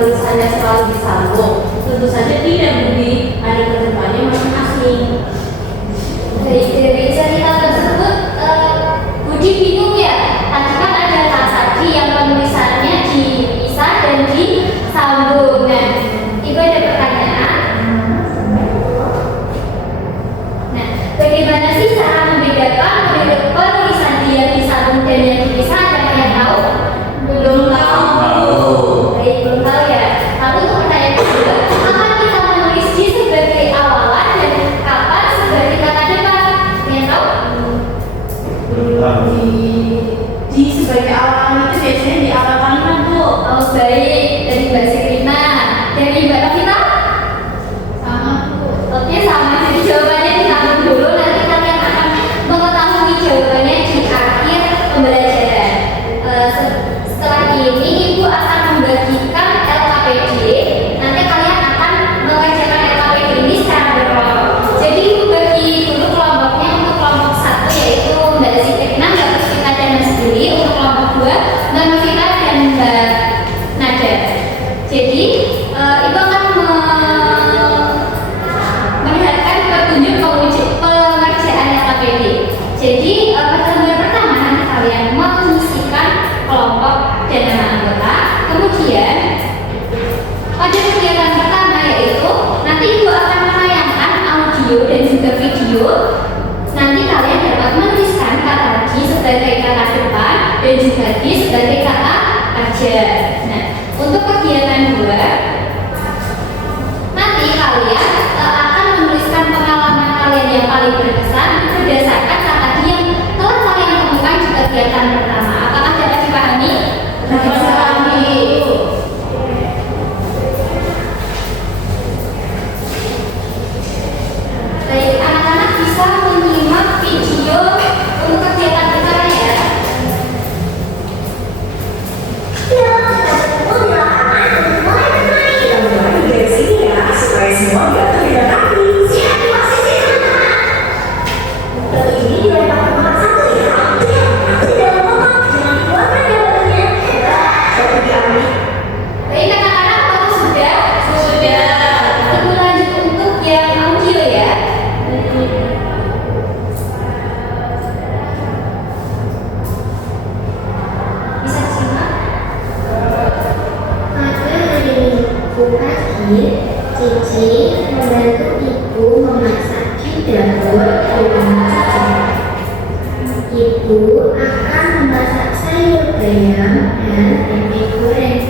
Tulisannya selalu disambung, tentu saja tidak, Budi. Ada ketentuannya masing-masing. Dari cerita tersebut, Budi bingung ya. Tadi kan ada kasasi yang penulisannya dipisah dan disambung. Nah, itu ada pertanyaan. Nah, bagaimana sih cara membedakan penulisan yang disambung dan yang dipisah? Ada yang tahu? Belum tahu. Belum tahu ya. Lalu untuk pertanyaan kedua, kapan kita menulis di sebagai awalan dan kapan sebagai kata depan? Yang tahu? Di sebagai awalan itu biasanya di awal kalimat, Bu. Oh baik, dari Mbak Sirina. Dari Mbak Novita? Sama, Bu. Oke sama, jadi jawabannya ditanggung dulu. Nanti kalian akan mengetahui jawabannya di akhir pembelajaran. Setelah ini Ibu akan membagikan LKPD. Nanti kalian akan mengerjakan LKPD ini secara berkelompok. Jadi Ibu bagi dulu kelompoknya. Untuk kelompok 1 yaitu Mbak Sirina, Mbak Puspita dan Mas Billy. Untuk kelompok 2 Mbak Novita dan Mbak Nada. Jadi Ibu akan melihatkan petunjuk pengerjaan LKPD. Jadi pertemuan pertama nanti kalian mengisikan kelompok dan nama anggota. Kemudian pada kegiatan pertama yaitu nanti Ibu akan menayangkan audio dan juga video. Nanti kalian dapat menuliskan kata lagi sebagai kata depan dan juga di sebagai kata kerja. Nah, untuk kegiatan 2 nanti kalian akan menuliskan pengalaman kalian yang paling berkesan berdasarkan kata yang telah kalian temukan di kegiatan pertama. Apakah dapat dipahami? Dapat dipahami. Baik, anak-anak bisa menyimak video untuk kegiatan pertama ya. Supaya semua gak terlihat rapi. Siap, posisi teman-teman. Lalu ini dilempar ke satu ya. Tidak lupa jangan dikeluarkan ya badannya. Coba diambil. Baik anak-anak, apakah sudah? Sudah. Ibu lanjut untuk yang audio ya. Bisa disimak? Pada hari Minggu pagi, Cici membantu ibu memasak di dapur di rumah Cici. Ibu akan memasak sayur bayam dan tempe goreng.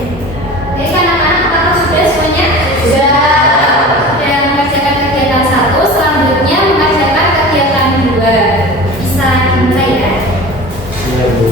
Baik anak-anak, apakah sudah semuanya? Sudah. Sudah mengerjakan kegiatan 1, selanjutnya mengerjakan kegiatan 2. Bisa dimulai ya. Iya, Bu.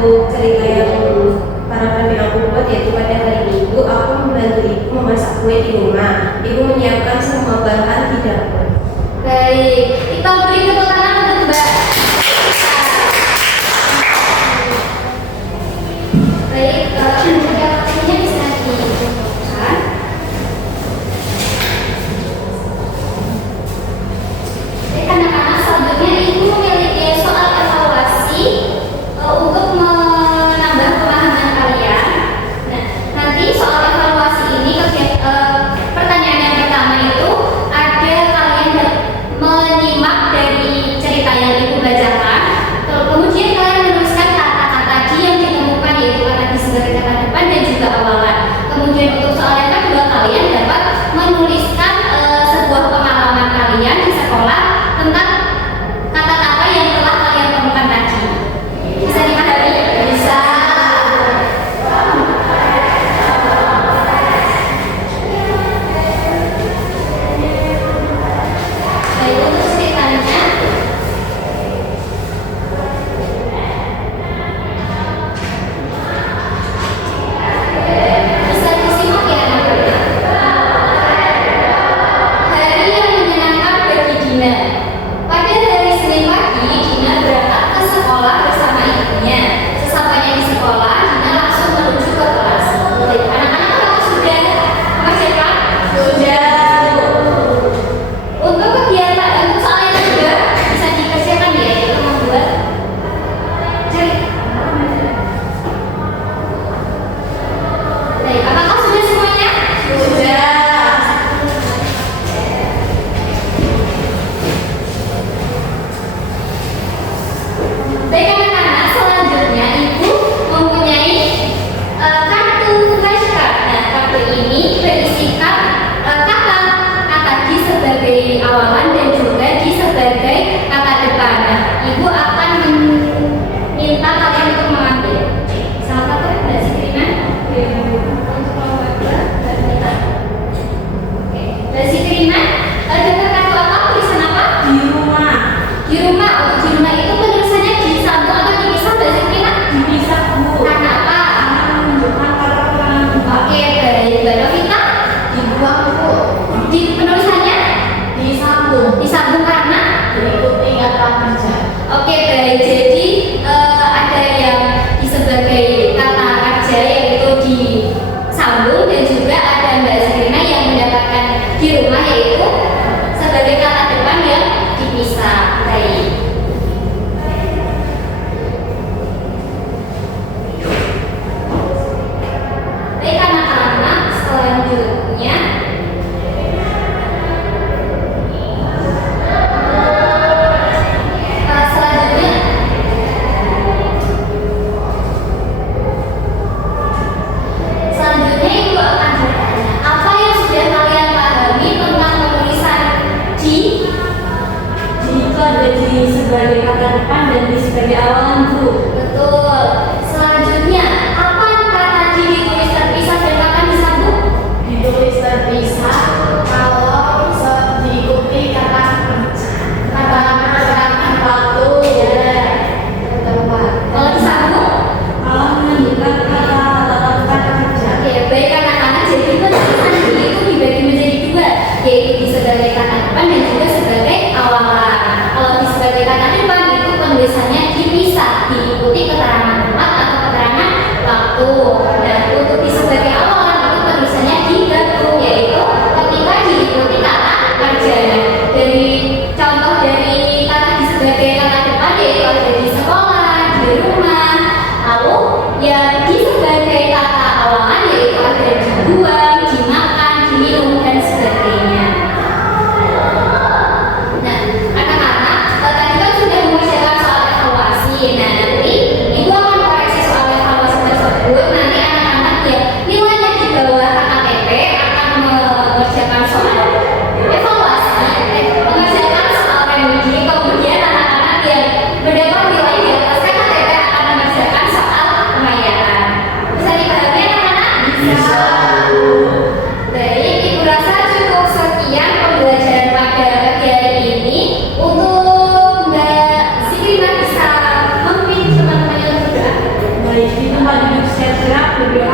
untuk cerita yang paragraf yang aku buat, yaitu pada hari Minggu aku membantu ibu memasak kue di rumah. Ibu menyiapkan semua bahan di dapur. Baik, kita beri tepuk tangan untuk Mbak. Baik, waktunya bisa dilakukan. Baik, anak-anak, selanjutnya Ibu memiliki soal evaluasi untuk menambah pemahaman kalian. Nah, nanti soal evaluasi ini pertanyaan yang pertama itu ada kalian menyimak dari cerita yang Ibu bacakan. Kemudian kalian menuliskan kata-kata tadi yang ditemukan, yaitu kata di sebagai kata depan dan juga awalan. Kemudian untuk soal yang kedua, kalian dapat menuliskan sebuah pengalaman kalian di sekolah tentang kata-kata yang telah kalian temukan tadi. Bisa dipahami? Bisa. Baik, untuk ceritanya bisa disimak ya anak-anak. Hari yang menyenangkan bagi Dina. Pada hari Senin pagi, Dina berangkat ke sekolah bersama ibunya. Sesampainya di sekolah, Dina langsung menuju ke kelas. Baik, anak-anak apakah sudah mengerjakan? Sudah. Untuk kegiatan, untuk soal yang kedua bisa dikerjakan ya, yaitu membuat cerita. Baik, apakah sudah semuanya? Sudah. Baik anak-anak, selanjutnya Ibu mempunyai kartu flashcard. Nah, kartu ini berisikan kata di sebagai awalan dan juga di sebagai kata depan. Nah, Ibu akan minta kalian untuk mengambil. Salah satu Mbak Sikrina untuk kelompok dua, Mbak Nita. Oke, Mbak Sikrina, dengan kartu apa? Tulisan apa? Di rumah. Di rumah. Oh, di rumah itu penulisannya disambung atau dipisah, Mbak Sikrina? Dipisah, Bu. Karena apa? Karena menunjukkan karakter. Oke, baik. Mbak Novita? Dibuang, Bu. Di penulisannya? Disambung karena? Diikuti kata kerja. Oke, baik. Jadi ada yang sebagai kata kerja yaitu disambung, dan juga ada Mbak Sikrina yang mendapatkan di rumah yaitu sebagai kata depan yang dipisah. Baik. Baik anak-anak, selanjutnya selanjutnya Ibu akan bertanya, apa yang sudah kalian pahami tentang penulisan di? Di itu ada di sebagai kata depan dan di sebagai awalan, Bu. Betul. Selanjutnya, apa kata di ditulis terpisah dan kapan disambung? Ditulis terpisah kalau diikuti kata kerja. Kata waktu ya. Tempat. Kalau disambung? Kalau menunjukkan kata kerja. Oke, baik anak-anak, jadi penulisan di itu dibagi menjadi dua, yaitu di sebagai kata depan dan juga sebagai awalan. Kalau di sebagai kata depan itu penulisannya dipisah, diikuti keterangan tempat video